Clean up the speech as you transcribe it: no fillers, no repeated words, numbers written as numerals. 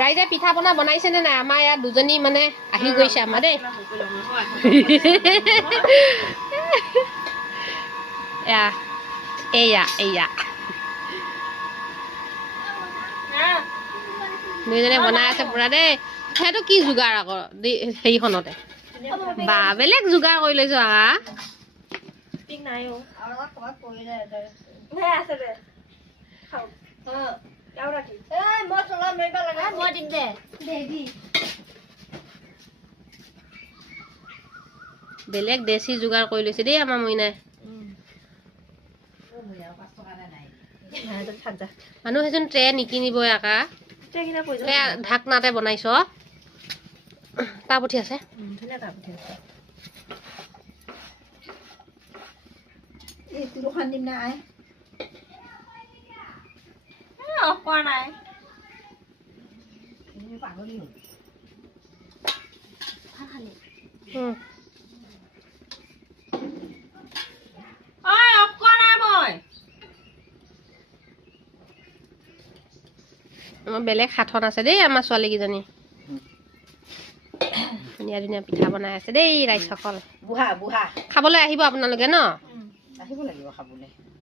ৰাইজে পিঠা পনা বনাইছেনে নাই? আমাৰ ইয়াত দুজনী মানে আহি গৈছে আমাৰ দেই। এয়া দুইজনে বনাই আছে পুৰা দেই। সেইটো কি যোগাৰ আকৌ হেৰিখনতে বা বেলেগ যোগাৰ কৰি লৈছো আহা। বেলেগ দেশী যোগাৰ কৰি লৈছে দেই আমাৰ মইনাই। মানুহ সেইজন ট্ৰে নিকিনিবই আকা ঢাকনাতে বনাইছ তাৰ পুঠি আছে। বেলেগ সাথন আছে দেই আমাৰ ছোৱালীকেইজনী। ধুনীয়া ধুনীয়া পিঠা বনাই আছে দেই ৰাইজসকল। খাবলৈ আহিব আপোনালোকে ন? আহিব লাগিব খাবলৈ।